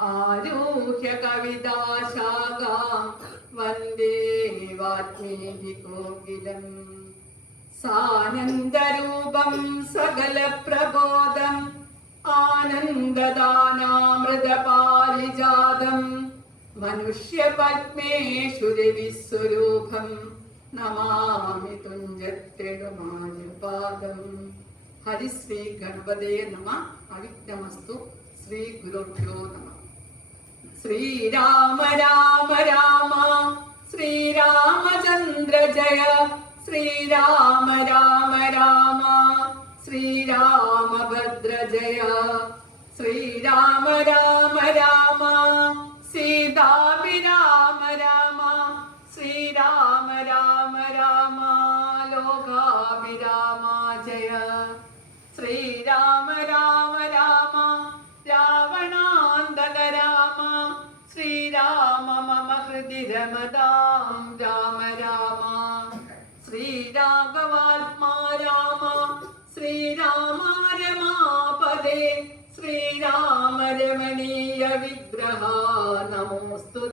ആരൂഹ്യ കവിതാശാഖാം വന്ദേ വാൽമീകികോകിലം സാനന്ദരൂപം സകല പ്രബോധം ആനന്ദദാനാമൃതപാരിജാതം മനുഷ്യപത്മേശ്വരവിസ്വരൂപം നമാമി തുഞ്ചത്തെടുമാനപാദം. ഹരിശ്രീ ഗണപതേ നമ. അവിഘ്നമസ്തു. ശ്രീ ഗുരുഭ്യോ നമ. ശ്രീരാമ രാമ രാമ ശ്രീരാമചന്ദ്ര ജയ. ശ്രീരാമ രാമ രാമ ശ്രീരാമഭദ്ര ജയ. ശ്രീരാമ രാമ രാമ സീതാഭിരാമ രാമ. ശ്രീരാമ രാമ രാമ ലോകാഭിരാമ ജയ. ശ്രീരാമ രാമ രാമ രാവണാന്തക രാമ. ശ്രീരാമ മമ ഹൃദി രമതാം രാമ രാമ. ശ്രീരാഘവാത്മാ രാമ. ശ്രീരാമ രമാപദേ. ശ്രീരാമ രമണീയ വിഗ്രഹ നമോസ്തു.